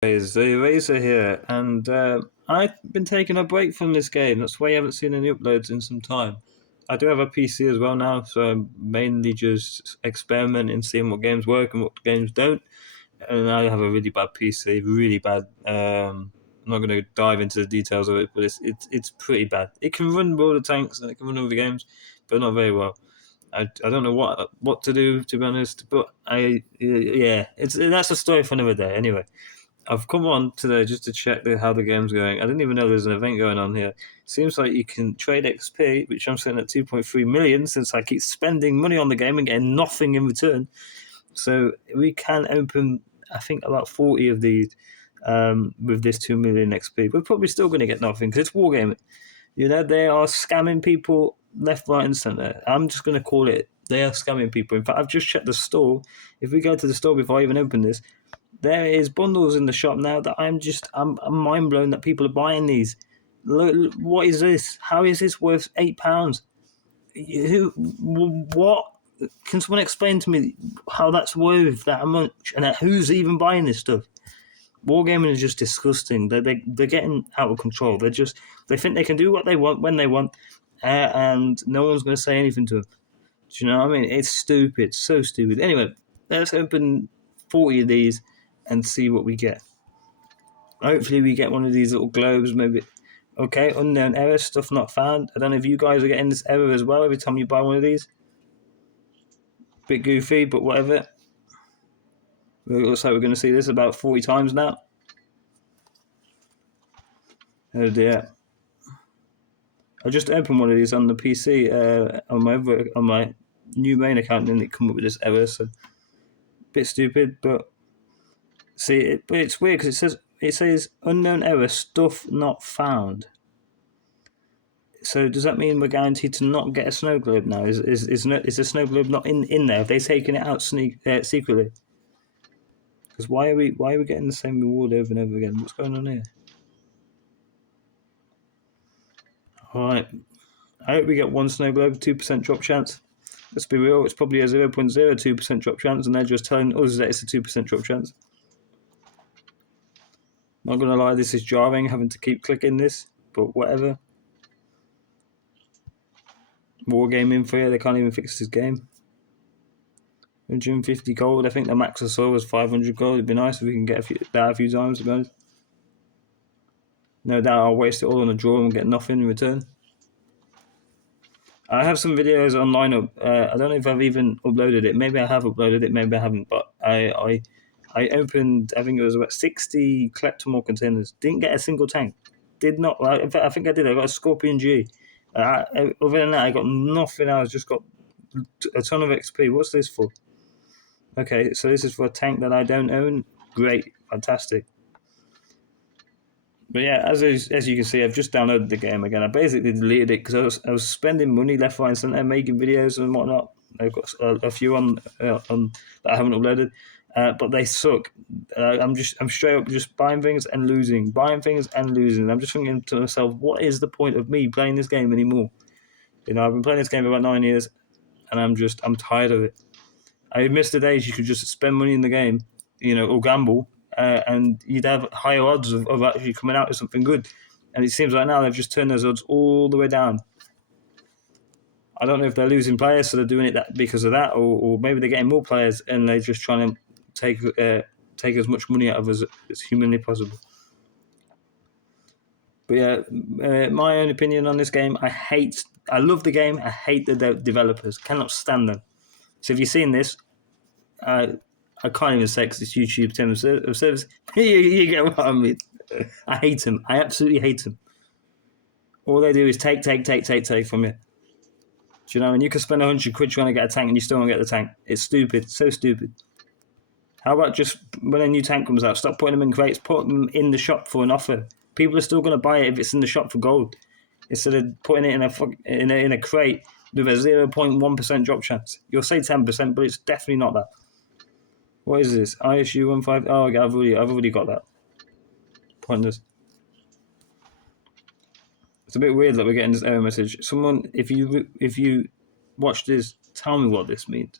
Guys, the Eraser here, and I've been taking a break from this game. That's why you haven't seen any uploads in some time. I do have a PC as well now, so I'm mainly just experimenting, seeing what games work and what games don't. And I have a really bad PC, really bad. I'm not going to dive into the details of it, but it's pretty bad. It can run World of Tanks and it can run other games, but not very well. I don't know what to do, to be honest, but that's a story for another day. Anyway, I've come on today just to check how the game's going. I didn't even know there's an event going on here. Seems like you can trade XP, which I'm sitting at 2.3 million since I keep spending money on the game and getting nothing in return. So we can open, I think, about 40 of these with this 2 million XP. We're probably still going to get nothing because it's Wargaming. You know, they are scamming people left, right, and centre. I'm just going to call it. They are scamming people. In fact, I've just checked the store. If we go to the store before I even open this, there is bundles in the shop now that I'm mind blown that people are buying these. Look, what is this? How is this worth £8? What? Can someone explain to me how that's worth that much and who's even buying this stuff? Wargaming is just disgusting. They're getting out of control. They think they can do what they want when they want, and no one's going to say anything to them. Do you know what I mean? It's stupid, so stupid. Anyway, let's open 40 of these and see what we get. Hopefully we get one of these little globes, maybe. Okay, unknown error, stuff not found. I don't know if you guys are getting this error as well every time you buy one of these. Bit goofy, but whatever. It looks like we're going to see this about 40 times now. Oh dear. I just opened one of these on the PC on my new main account, and it come up with this error. So, bit stupid, but see, but it's weird because it says unknown error, stuff not found. So does that mean we're guaranteed to not get a snow globe now? Is the snow globe not in there? Have they taken it out secretly? Because why are we getting the same reward over and over again? What's going on here? All right, I hope we get one snow globe, 2% drop chance. Let's be real, it's probably a 0.02% drop chance, and they're just telling us that it's a 2% drop chance. Not gonna lie, this is jarring having to keep clicking this, but whatever. Wargaming for you, they can't even fix this game. 150 gold, I think the max I saw was 500 gold. It'd be nice if we can get that a few times, to be honest. No doubt I'll waste it all on a draw and get nothing in return. I have some videos online. I don't know if I've even uploaded it. Maybe I have uploaded it, maybe I haven't. But I opened, I think it was about 60 collectible containers. Didn't get a single tank. Did not. In fact, I think I did. I got a Scorpion G. Other than that, I got nothing else. Just got a ton of XP. What's this for? Okay, so this is for a tank that I don't own. Great, fantastic. But yeah, as you can see, I've just downloaded the game again. I basically deleted it because I was spending money left, right, and centre, making videos and whatnot. I've got a few on that I haven't uploaded, but they suck. I'm straight up just buying things and losing, buying things and losing. I'm just thinking to myself, what is the point of me playing this game anymore? You know, I've been playing this game for about 9 years, and I'm tired of it. I miss the days you could just spend money in the game, you know, or gamble. And you'd have higher odds of actually coming out with something good. And it seems like now they've just turned those odds all the way down. I don't know if they're losing players, so they're doing it because of that, or maybe they're getting more players and they're just trying to take as much money out of us as humanly possible. But yeah, my own opinion on this game, I love the game, I hate the developers, cannot stand them. So if you've seen this, I can't even say because it's YouTube terms of service. You get what I mean. I hate them. I absolutely hate them. All they do is take from you. Do you know? And you can spend 100 quid trying to get a tank and you still won't get the tank. It's stupid. So stupid. How about just when a new tank comes out, stop putting them in crates, put them in the shop for an offer. People are still going to buy it if it's in the shop for gold, instead of putting it in a crate with a 0.1% drop chance. You'll say 10%, but it's definitely not that. What is this? ISU 15. Oh, okay, I've already got that. Pointless. It's a bit weird that we're getting this error message. Someone, if you watch this, tell me what this means.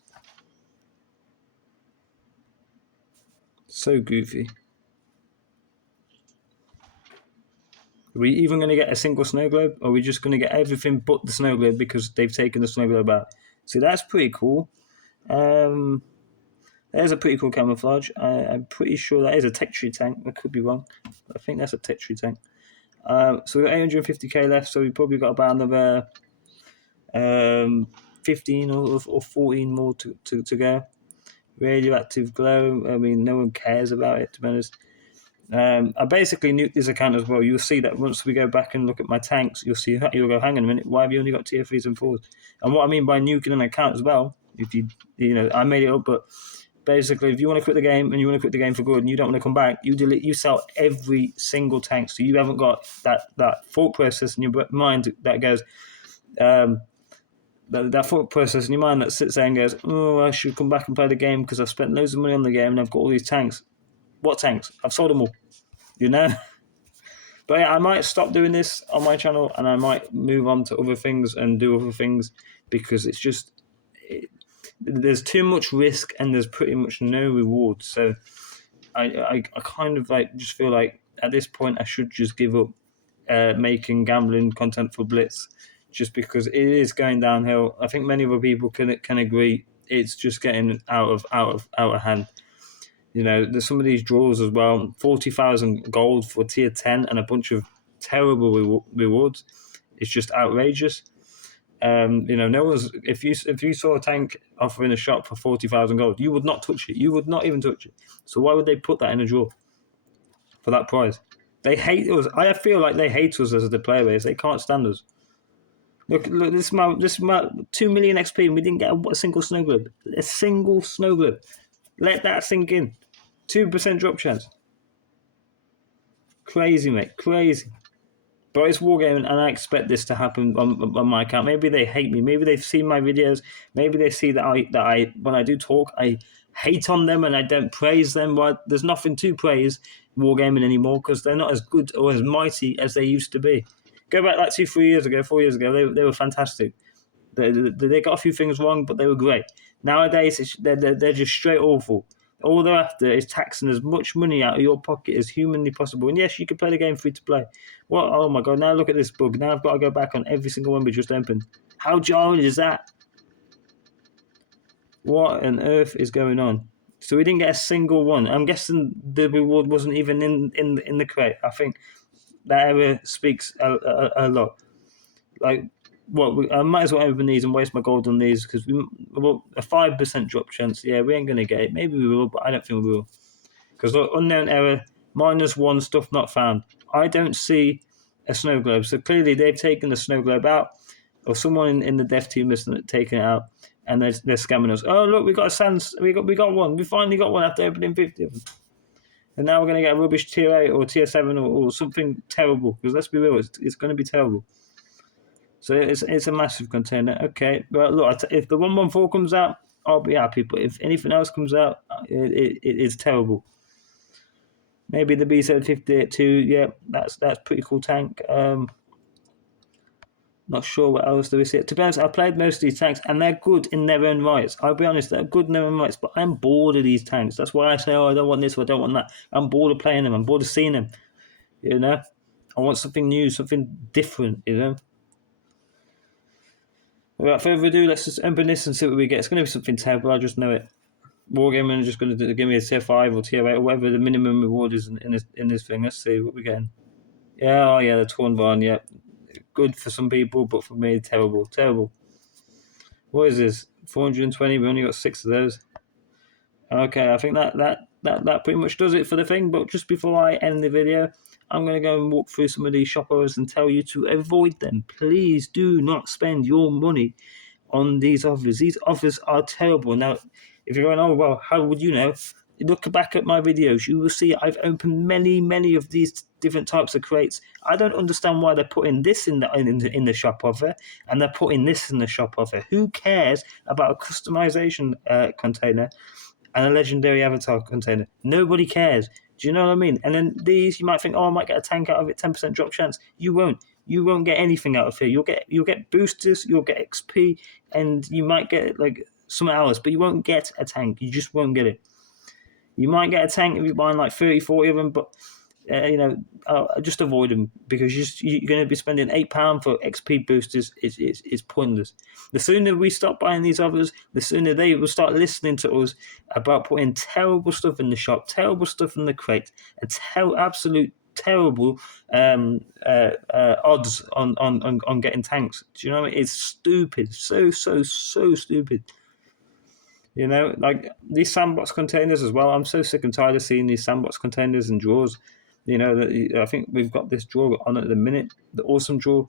So goofy. Are we even going to get a single snow globe, or are we just going to get everything but the snow globe because they've taken the snow globe out? So that's pretty cool. There's a pretty cool camouflage. I'm pretty sure that is a tech tree tank. I could be wrong. I think that's a tech tree tank. So we've got 850k left, so we've probably got about another 15 or 14 more to go. Radioactive glow. I mean, no one cares about it, to be honest. I basically nuked this account as well. You'll see that once we go back and look at my tanks, you'll go, hang on a minute, why have you only got tier 3s and 4s? And what I mean by nuking an account as well, if I made it up, but basically, if you want to quit the game and you want to quit the game for good and you don't want to come back, you sell every single tank. So you haven't got that thought process in your mind that goes, that thought process in your mind that sits there and goes, oh, I should come back and play the game because I've spent loads of money on the game and I've got all these tanks. What tanks? I've sold them all, But yeah, I might stop doing this on my channel and I might move on to other things and do other things because it's just... there's too much risk and there's pretty much no reward. So I kind of just feel like at this point I should just give up making gambling content for Blitz, just because it is going downhill. I think many other people can agree it's just getting out of hand. There's some of these draws as well. 40,000 gold for tier 10 and a bunch of terrible rewards. It's just outrageous. No one's. If you saw a tank offering a shop for 40,000 gold, you would not touch it. You would not even touch it. So why would they put that in a draw for that price? They hate us. I feel like they hate us as the player base. They can't stand us. Look. This is my 2 million XP, and we didn't get a single snow globe. A single snow globe. Let that sink in. 2% drop chance. Crazy, mate. Crazy. But it's wargaming, and I expect this to happen on my account. Maybe they hate me. Maybe they've seen my videos. Maybe they see that I when I do talk, I hate on them and I don't praise them. Well, there's nothing to praise wargaming anymore because they're not as good or as mighty as they used to be. Go back 4 years ago, they were fantastic. They got a few things wrong, but they were great. Nowadays, they're just straight awful. All they're after is taxing as much money out of your pocket as humanly possible. And yes, you can play the game free to play. What? Oh my god, now look at this bug. Now I've got to go back on every single one we just opened. How jarring is that? What on earth is going on? So we didn't get a single one. I'm guessing the reward wasn't even in the crate. I think that error speaks a lot. I might as well open these and waste my gold on these because a 5% drop chance. Yeah, we ain't gonna get it. Maybe we will, but I don't think we will. Because unknown error, -1 stuff not found. I don't see a snow globe, so clearly they've taken the snow globe out, or someone in the dev team has taken it out, and they're scamming us. Oh look, we got a sans. We got one. We finally got one after opening 50 of them. And now we're gonna get a rubbish tier 8 or tier 7 or something terrible. Because let's be real, it's gonna be terrible. So it's a massive container. Okay, but look, if the 114 comes out, I'll be happy. But if anything else comes out, it is terrible. Maybe the B758 too. Yeah, that's pretty cool tank. Not sure what else do we see. To be honest, I played most of these tanks, and they're good in their own rights. I'll be honest, they're good in their own rights. But I'm bored of these tanks. That's why I say, I don't want this or I don't want that. I'm bored of playing them. I'm bored of seeing them. I want something new, something different. Without further ado, let's just open this and see what we get. It's going to be something terrible, I just know it. Wargaming is just going to give me a tier 5 or tier 8 or whatever the minimum reward is in this thing. Let's see what we're getting. Yeah, the Torn Barn, yeah. Good for some people, but for me, terrible. Terrible. What is this? 420, we only got 6 of those. Okay, I think that pretty much does it for the thing, but just before I end the video, I'm going to go and walk through some of these shop offers and tell you to avoid them. Please do not spend your money on these offers. These offers are terrible. Now, if you're going, oh, well, how would you know? Look back at my videos. You will see I've opened many of these different types of crates. I don't understand why they're putting this in the shop offer and they're putting this in the shop offer. Who cares about a customization container and a legendary avatar container? Nobody cares. Do you know what I mean? And then these, you might think, I might get a tank out of it, 10% drop chance. You won't. You won't get anything out of here. You'll get boosters, you'll get XP, and you might get some hours, but you won't get a tank. You just won't get it. You might get a tank if you're buying 30, 40 of them, but just avoid them, because you're going to be spending £8 for XP boosters. It's pointless. The sooner we stop buying these others, the sooner they will start listening to us about putting terrible stuff in the shop, terrible stuff in the crate, and absolute terrible odds on getting tanks. Do you know what I mean? It's stupid, so stupid. Like these sandbox containers as well. I'm so sick and tired of seeing these sandbox containers and drawers. I think we've got this drawer on at the minute, the awesome drawer.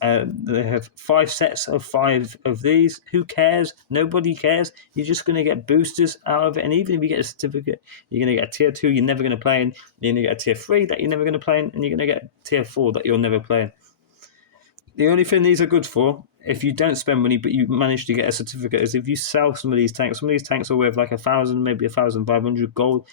They have 5 sets of 5 of these. Who cares? Nobody cares. You're just going to get boosters out of it. And even if you get a certificate, you're going to get a tier 2 you're never going to play in. You're going to get a tier 3 that you're never going to play in. And you're going to get tier 4 that you'll never play in. The only thing these are good for, if you don't spend money but you manage to get a certificate, is if you sell some of these tanks. Some of these tanks are worth like 1,000, maybe 1,500 gold.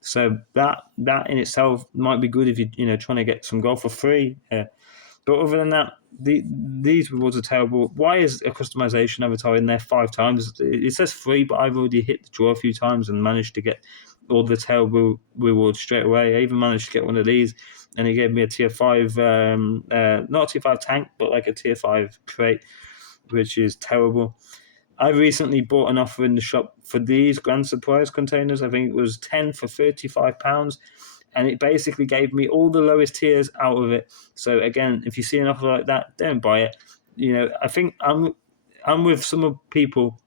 So that in itself might be good if you're trying to get some gold for free. But other than that, these rewards are terrible. Why is a customization avatar in there 5 times? It says free, but I've already hit the draw a few times and managed to get all the terrible rewards straight away. I even managed to get one of these, and he gave me a tier 5, not a tier 5 tank, but like a tier 5 crate, which is terrible. I recently bought an offer in the shop for these grand surprise containers. I think it was 10 for £35, and it basically gave me all the lowest tiers out of it. So again, if you see an offer like that, don't buy it. I think I'm with some people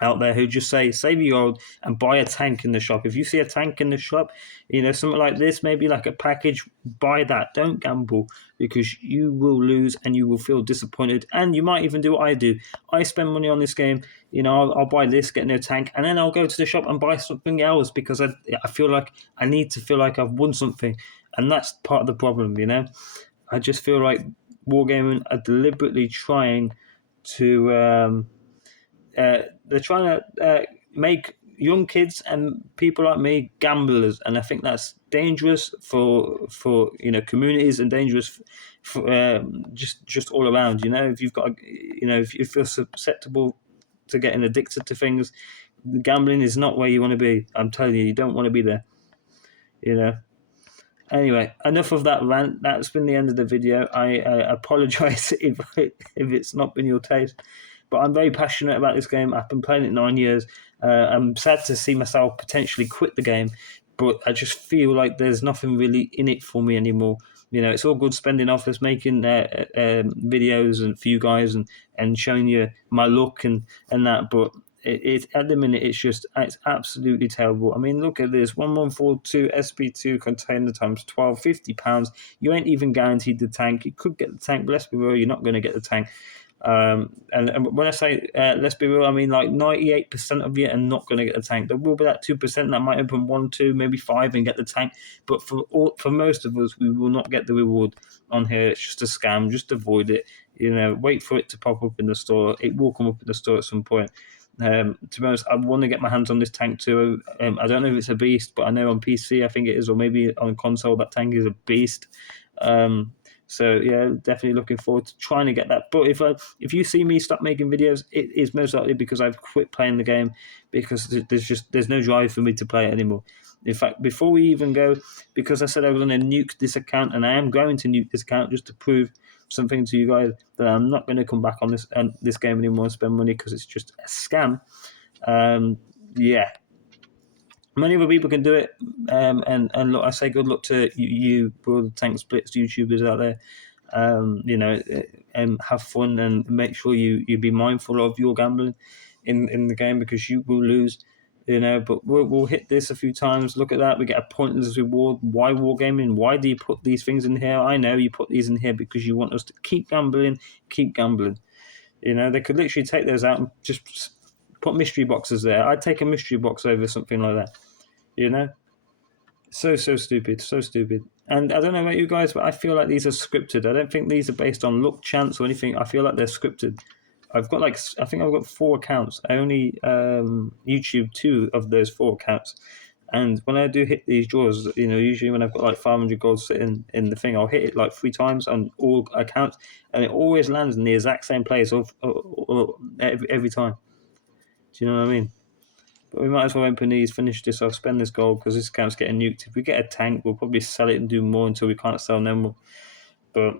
out there who just say save your gold and buy a tank in the shop. If you see a tank in the shop, something like this, maybe like a package, buy that. Don't gamble, because you will lose and you will feel disappointed, and you might even do what I do. I spend money on this game. I'll buy this, get no tank, and then I'll go to the shop and buy something else, because I feel like I need to feel like I've won something, and that's part of the problem. I just feel like Wargaming are deliberately trying to they're trying to make young kids and people like me gamblers, and I think that's dangerous for communities, and dangerous for just all around. If you've got if you feel susceptible to getting addicted to things, gambling is not where you want to be. I'm telling you, you don't want to be there. Anyway, enough of that rant. That's been the end of the video. I apologize if it's not been your taste. But I'm very passionate about this game. I've been playing it 9 years. I'm sad to see myself potentially quit the game, but I just feel like there's nothing really in it for me anymore. It's all good spending offers, making videos and for you guys and showing you my look and that, but it at the minute it's absolutely terrible. I mean, look at this: 1142 SP2 container times 12, £50. You ain't even guaranteed the tank. You could get the tank, but let's be real, you're not going to get the tank. And when I say let's be real, I mean like 98% of you are not going to get the tank. There will be that 2% that might open 1, 2, maybe 5 and get the tank. But for most of us, we will not get the reward on here. It's just a scam. Just avoid it. Wait for it to pop up in the store. It will come up in the store at some point. To be honest, I want to get my hands on this tank too. I don't know if it's a beast, but I know on PC I think it is, or maybe on console that tank is a beast. So yeah, definitely looking forward to trying to get that. But if you see me stop making videos, it is most likely because I've quit playing the game, because there's no drive for me to play it anymore. In fact, before we even go, because I said I was going to nuke this account, and I am going to nuke this account just to prove something to you guys, that I'm not going to come back on this game anymore and spend money, because it's just a scam. Yeah. Many other people can do it, and look, I say good luck to you World of Tanks Blitz YouTubers out there. Have fun and make sure you be mindful of your gambling in the game, because you will lose. But we'll hit this a few times. Look at that, we get a pointless reward. Why Wargaming? Why do you put these things in here? I know you put these in here because you want us to keep gambling. They could literally take those out and just put mystery boxes there. I'd take a mystery box over something like that. So stupid. And I don't know about you guys, but I feel like these are scripted. I don't think these are based on luck, chance, or anything. I feel like they're scripted. I think I've got 4 accounts. I only YouTube 2 of those 4 accounts. And when I do hit these draws, usually when I've got like 500 gold sitting in the thing, I'll hit it like 3 times on all accounts, and it always lands in the exact same place or every time. Do you know what I mean? But we might as well open these, finish this off, spend this gold because this account's getting nuked. If we get a tank, we'll probably sell it and do more until we can't sell no more. But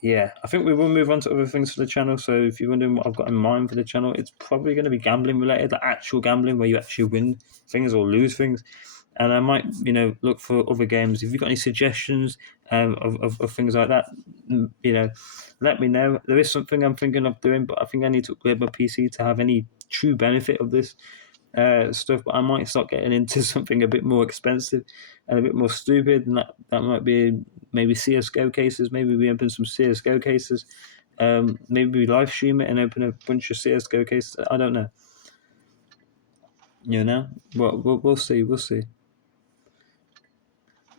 yeah, I think we will move on to other things for the channel. So if you're wondering what I've got in mind for the channel, it's probably going to be gambling related, like actual gambling where you actually win things or lose things. And I might, look for other games. If you've got any suggestions of things like that, let me know. There is something I'm thinking of doing, but I think I need to upgrade my PC to have any true benefit of this stuff. But I might start getting into something a bit more expensive and a bit more stupid, and that might be maybe CSGO cases. Maybe we open some CSGO cases. Maybe we live stream it and open a bunch of CSGO cases. I don't know. We'll see. We'll see.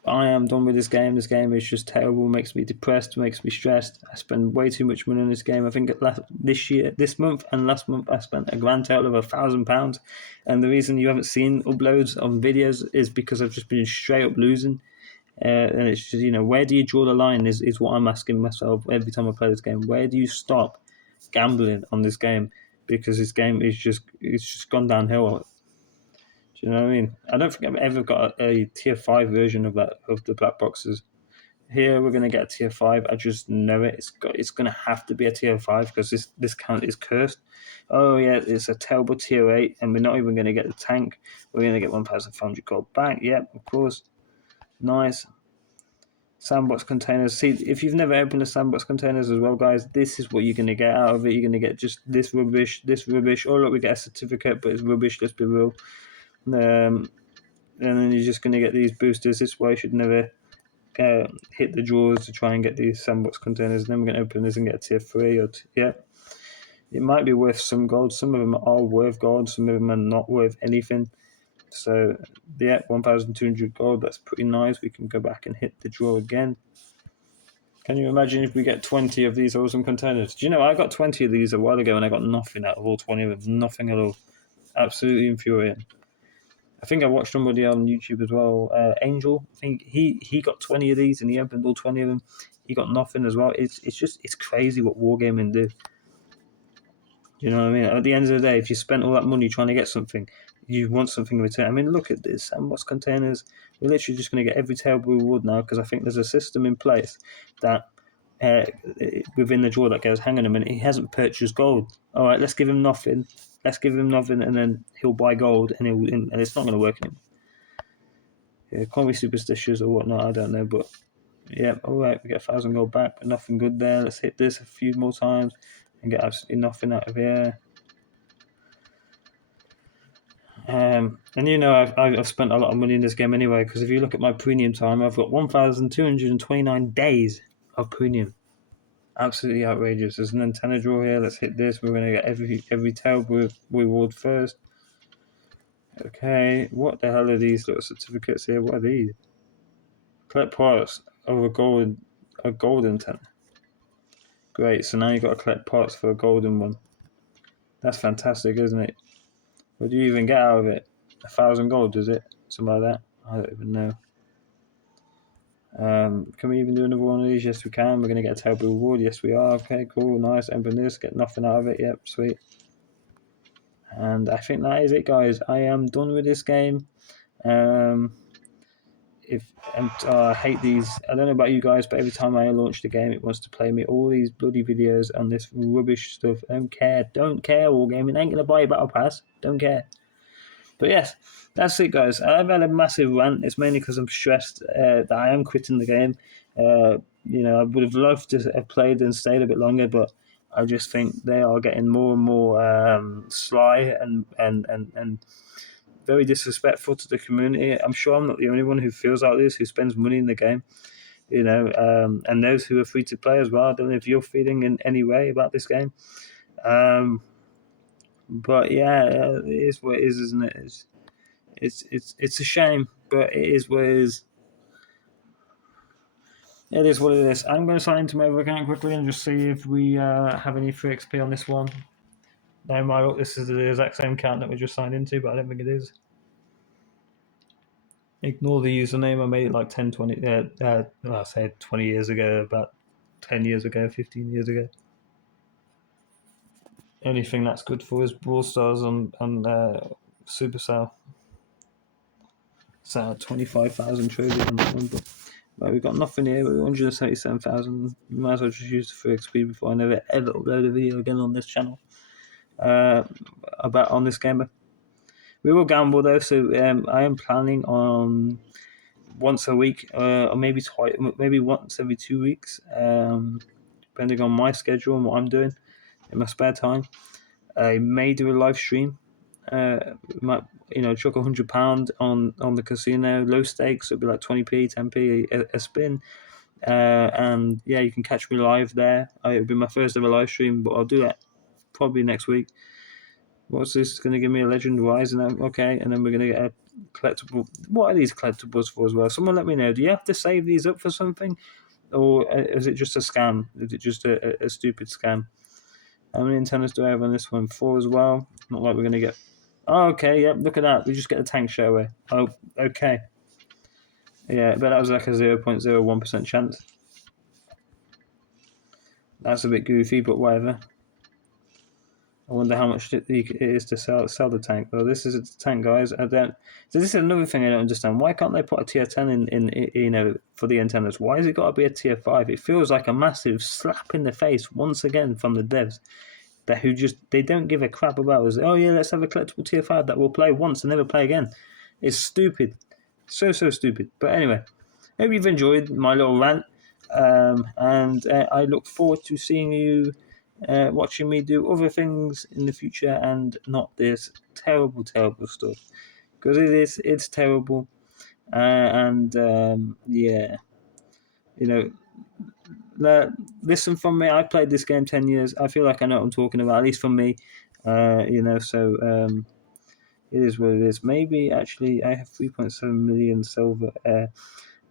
I am done with this game. This game is just terrible. Makes me depressed. Makes me stressed. I spend way too much money on this game. I think this month and last month, I spent a grand total of £1,000. And the reason you haven't seen uploads on videos is because I've just been straight up losing. And it's just, where do you draw the line? Is what I'm asking myself every time I play this game. Where do you stop gambling on this game? Because this game is just gone downhill. Do you know what I mean? I don't think I've ever got a tier 5 version of the black boxes. Here we're gonna get a tier 5. I just know it. It's gonna have to be a tier 5 because this count is cursed. Oh yeah, it's a terrible tier 8, and we're not even gonna get the tank. We're gonna get 1,500 gold back. Yep, of course. Nice. Sandbox containers. See, if you've never opened the sandbox containers as well, guys, this is what you're gonna get out of it. You're gonna get just this rubbish. Oh look, we get a certificate, but it's rubbish. Let's be real. And then you're just going to get these boosters. This way, you should never hit the drawers to try and get these sandbox containers. And then we're going to open this and get a tier 3 yeah. It might be worth some gold. Some of them are worth gold. Some of them are not worth anything. So yeah, 1,200 gold. That's pretty nice. We can go back and hit the draw again. Can you imagine if we get 20 of these awesome containers? Do you know I got 20 of these a while ago and I got nothing out of all 20 of them. Nothing at all. Absolutely infuriating. I think I watched somebody on YouTube as well, Angel. I think he got 20 of these and he opened all 20 of them. He got nothing as well. It's crazy what wargaming do. You know what I mean? At the end of the day, if you spent all that money trying to get something, you want something in return. I mean, look at this. Sandbox containers. We're literally just going to get every terrible reward now because I think there's a system in place that within the draw that goes, hang on a minute, he hasn't purchased gold. All right, let's give him nothing. And then he'll buy gold, and it's not going to work anymore. Yeah, can't be superstitious or whatnot. I don't know, but yeah, all right, we get 1,000 gold back, but nothing good there. Let's hit this a few more times and get absolutely nothing out of here. And I've spent a lot of money in this game anyway, because if you look at my premium time, I've got 1,229 days of premium. Absolutely outrageous. There's an antenna draw here. Let's hit this. We're going to get every tail reward first. Okay, what the hell are these little certificates here? What are these? Collect parts of a gold antenna. Great, so now you've got to collect parts for a golden one. That's fantastic, isn't it? What do you even get out of it? 1,000 gold, is it? Something like that? I don't even know. Can we even do another one of these? Yes, we can. We're going to get a terrible reward. Yes, we are. Okay, cool, nice. Open this, get nothing out of it. Yep, sweet. And I think that is it, guys. I am done with this game. I hate these. I don't know about you guys, but every time I launch the game, it wants to play me all these bloody videos on this rubbish stuff. I don't care. Wargaming ain't gonna buy a battle pass. Don't care. But yes, that's it, guys. I've had a massive rant. It's mainly because I'm stressed that I am quitting the game. I would have loved to have played and stayed a bit longer, but I just think they are getting more and more sly and very disrespectful to the community. I'm sure I'm not the only one who feels like this, who spends money in the game, and those who are free to play as well. I don't know if you're feeling in any way about this game. But yeah, it is what it is, isn't it? It's a shame, but it is what it is. It is what it is. I'm going to sign into my other account quickly and just see if we have any free XP on this one. No, this is the exact same account that we just signed into, but I don't think it is. Ignore the username. I made it like 10, 20, I said 20 years ago, about 10 years ago, 15 years ago. Only thing that's good for is Brawl Stars on supercell. So 25,000 trophies on that one, but we've got nothing here. We're 177,000. Might as well just use the free XP before I never ever upload a video again on this channel. About on this game. We will gamble though, so I am planning on once a week, or maybe twice, maybe once every 2 weeks, depending on my schedule and what I'm doing in my spare time. I may do a live stream. Might chuck £100 on the casino, low stakes. It'll be like 20p, 10p a spin. And yeah, you can catch me live there. It'll be my first ever live stream, but I'll do that probably next week. What's this? It's going to give me a legend wise, and okay, and then we're going to get a collectible. What are these collectibles for as well? Someone let me know. Do you have to save these up for something, or is it just a scam? Is it just a stupid scam? How many antennas do I have on this one? 4 as well. Not like we're going to get. Oh, okay, yep. Look at that. We just get a tank show away. Oh, okay. Yeah, but that was like a 0.01% chance. That's a bit goofy, but whatever. I wonder how much it is to sell the tank. Oh, this is a tank, guys. I don't. So this is another thing I don't understand. Why can't they put a tier 10 in for the antennas? Why has it got to be a tier 5? It feels like a massive slap in the face once again from the devs, that they don't give a crap about us. Oh yeah, let's have a collectible tier 5 that will play once and never play again. It's stupid, so stupid. But anyway, hope you've enjoyed my little rant, and I look forward to seeing you. Watching me do other things in the future and not this terrible stuff, because it's terrible, and yeah, listen from me. I played this game 10 years. I feel like I know what I'm talking about, at least from me, so it is what it is. Maybe actually I have 3.7 million silver.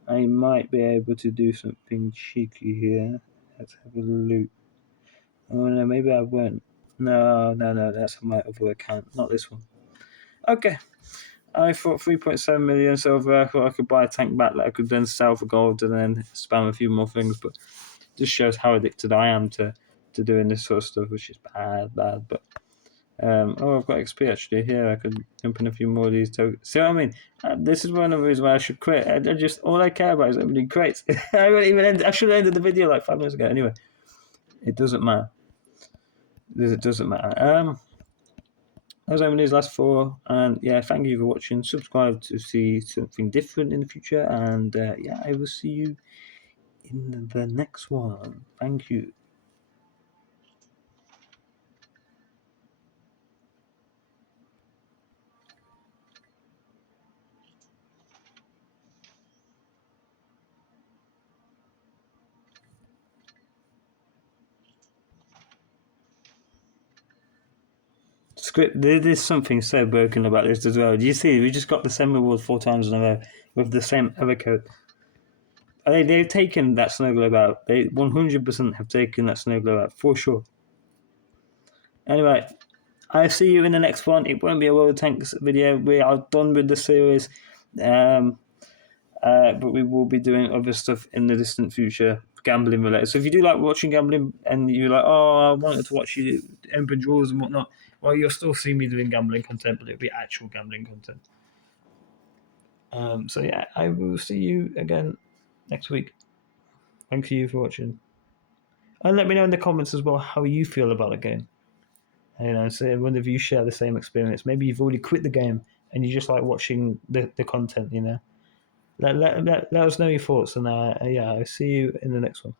I might be able to do something cheeky here. Let's have a look. Oh no, maybe I won't. No, that's my other account, not this one. Okay, I thought 3.7 million silver. I thought I could buy a tank back that I could then sell for gold and then spam a few more things. But just shows how addicted I am to doing this sort of stuff, which is bad. But I've got XP actually here. I could open a few more of these tokens. See what I mean? This is one of the reasons why I should quit. I just all I care about is opening crates. I should have ended the video like 5 minutes ago. Anyway, it doesn't matter. It doesn't matter. Those are these last 4, and yeah, thank you for watching. Subscribe to see something different in the future, and yeah, I will see you in the next one. Thank you. Script. There's something so broken about this as well. Do you see? We just got the same reward 4 times in a row with the same other code. They've taken that snow globe out. They 100% have taken that snow globe out for sure. Anyway, I'll see you in the next one. It won't be a World Tanks video. We are done with the series, but we will be doing other stuff in the distant future, gambling related. So if you do like watching gambling and you're like, oh, I wanted to watch you Emperor Draws and whatnot, well, you'll still see me doing gambling content, but it'll be actual gambling content. So yeah, I will see you again next week. Thank you for watching. And let me know in the comments as well how you feel about the game. So I wonder if you share the same experience. Maybe you've already quit the game and you just like watching the content, Let us know your thoughts, and yeah, I'll see you in the next one.